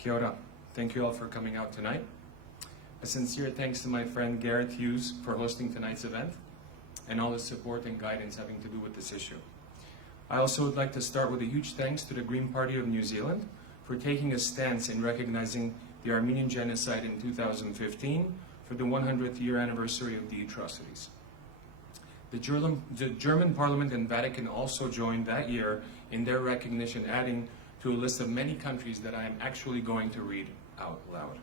Kia ora. Thank you all for coming out tonight. A sincere thanks to my friend Gareth Hughes for hosting tonight's event and all the support and guidance having to do with this issue. I also would like to start with a huge thanks to the Green Party of New Zealand for taking a stance in recognizing the Armenian Genocide in 2015 for the 100th year anniversary of the atrocities. The German Parliament and Vatican also joined that year in their recognition, adding to a list of many countries that I am actually going to read out loud: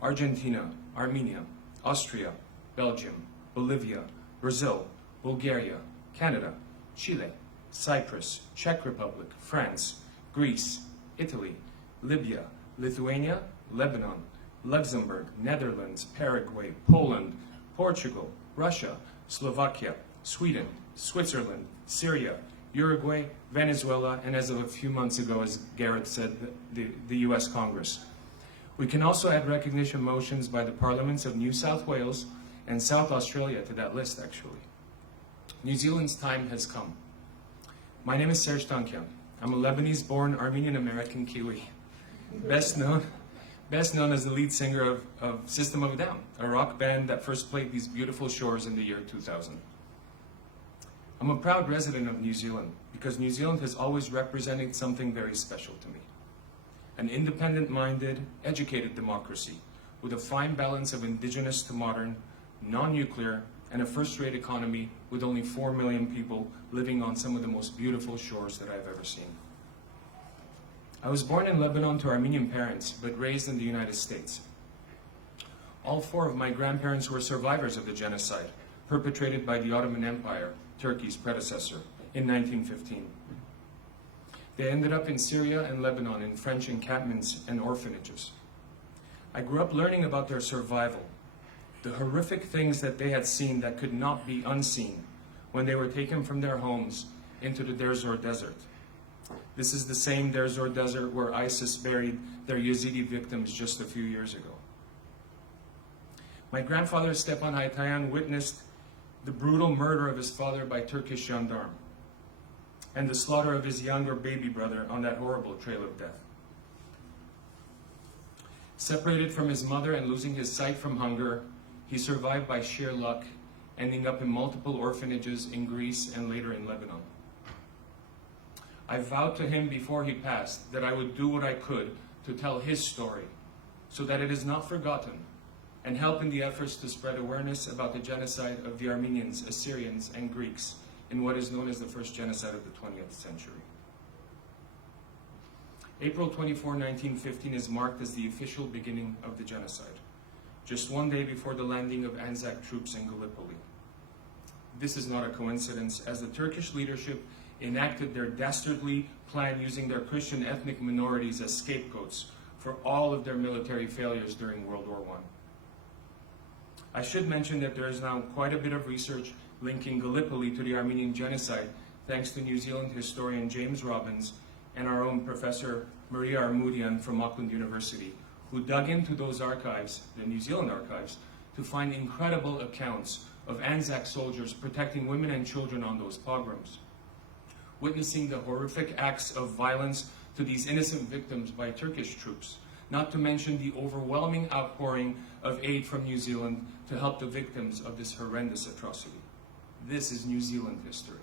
Argentina, Armenia, Austria, Belgium, Bolivia, Brazil, Bulgaria, Canada, Chile, Cyprus, Czech Republic, France, Greece, Italy, Libya, Lithuania, Lebanon, Luxembourg, Netherlands, Paraguay, Poland, Portugal, Russia, Slovakia, Sweden, Switzerland, Syria, Uruguay, Venezuela, and as of a few months ago, as Gareth said, the US Congress. We can also add recognition motions by the parliaments of New South Wales and South Australia to that list, actually. New Zealand's time has come. My name is Serj Tankian. I'm a Lebanese-born Armenian-American Kiwi, best known as the lead singer of System of a Down, a rock band that first played these beautiful shores in the year 2000. I'm a proud resident of New Zealand because New Zealand has always represented something very special to me. An independent-minded, educated democracy with a fine balance of indigenous to modern, non-nuclear, and a first-rate economy with only 4 million people living on some of the most beautiful shores that I've ever seen. I was born in Lebanon to Armenian parents, but raised in the United States. All 4 of my grandparents were survivors of the genocide perpetrated by the Ottoman Empire, Turkey's predecessor, in 1915. They ended up in Syria and Lebanon in French encampments and orphanages. I grew up learning about their survival, the horrific things that they had seen that could not be unseen when they were taken from their homes into the Deir Zor Desert. This is the same Deir Zor Desert where ISIS buried their Yazidi victims just a few years ago. My grandfather, Stepan Haytayan, witnessed the brutal murder of his father by Turkish gendarmes and the slaughter of his younger baby brother on that horrible trail of death. Separated from his mother and losing his sight from hunger, he survived by sheer luck, ending up in multiple orphanages in Greece and later in Lebanon. I vowed to him before he passed that I would do what I could to tell his story so that it is not forgotten and help in the efforts to spread awareness about the genocide of the Armenians, Assyrians, and Greeks in what is known as the first genocide of the 20th century. April 24, 1915 is marked as the official beginning of the genocide, just one day before the landing of Anzac troops in Gallipoli. This is not a coincidence, as the Turkish leadership enacted their dastardly plan using their Christian ethnic minorities as scapegoats for all of their military failures during World War I. I should mention that there is now quite a bit of research linking Gallipoli to the Armenian Genocide, thanks to New Zealand historian James Robbins and our own Professor Maria Armudian from Auckland University, who dug into those archives, the New Zealand archives, to find incredible accounts of Anzac soldiers protecting women and children on those pogroms, witnessing the horrific acts of violence to these innocent victims by Turkish troops, not to mention the overwhelming outpouring of aid from New Zealand to help the victims of this horrendous atrocity. This is New Zealand history.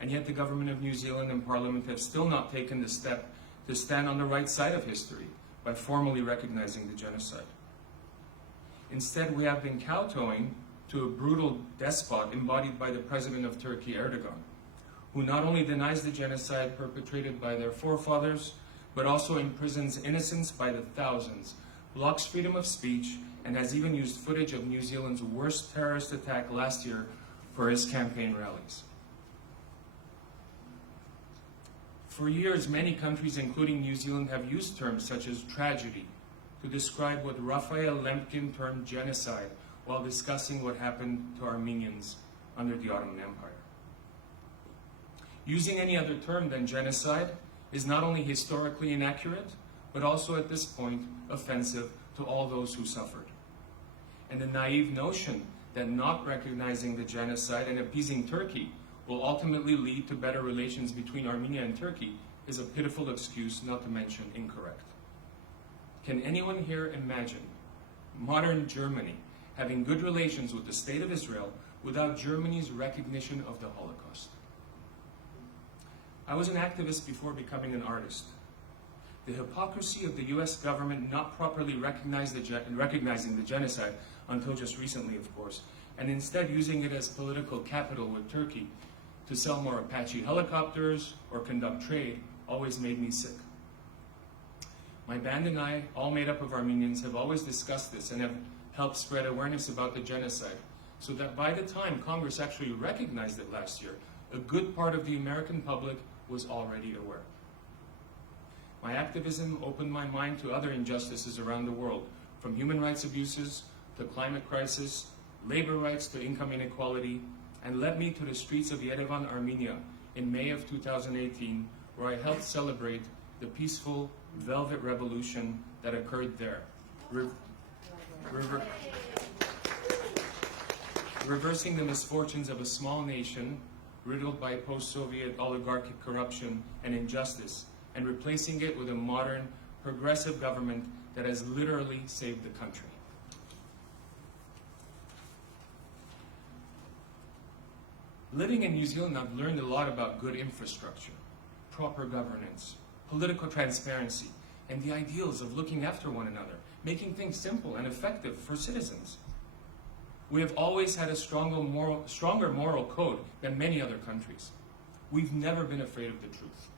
And yet the government of New Zealand and Parliament have still not taken the step to stand on the right side of history by formally recognizing the genocide. Instead, we have been kowtowing to a brutal despot embodied by the President of Turkey, Erdogan, who not only denies the genocide perpetrated by their forefathers, but also imprisons innocents by the thousands, blocks freedom of speech, and has even used footage of New Zealand's worst terrorist attack last year for his campaign rallies. For years, many countries, including New Zealand, have used terms such as tragedy to describe what Raphael Lemkin termed genocide while discussing what happened to Armenians under the Ottoman Empire. Using any other term than genocide is not only historically inaccurate, but also at this point offensive to all those who suffered. And the naive notion that not recognizing the genocide and appeasing Turkey will ultimately lead to better relations between Armenia and Turkey is a pitiful excuse, not to mention incorrect. Can anyone here imagine modern Germany having good relations with the State of Israel without Germany's recognition of the Holocaust? I was an activist before becoming an artist. The hypocrisy of the US government not properly recognizing the genocide until just recently, of course, and instead using it as political capital with Turkey to sell more Apache helicopters or conduct trade always made me sick. My band and I, all made up of Armenians, have always discussed this and have helped spread awareness about the genocide, so that by the time Congress actually recognized it last year, a good part of the American public was already aware. My activism opened my mind to other injustices around the world, from human rights abuses to climate crisis, labor rights to income inequality, and led me to the streets of Yerevan, Armenia in May of 2018, where I helped celebrate the peaceful Velvet Revolution that occurred there, reversing the misfortunes of a small nation riddled by post-Soviet oligarchic corruption and injustice, and replacing it with a modern, progressive government that has literally saved the country. Living in New Zealand, I've learned a lot about good infrastructure, proper governance, political transparency, and the ideals of looking after one another, making things simple and effective for citizens. We have always had a stronger moral code than many other countries. We've never been afraid of the truth.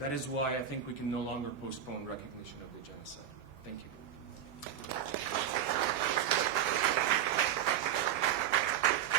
That is why I think we can no longer postpone recognition of the genocide. Thank you.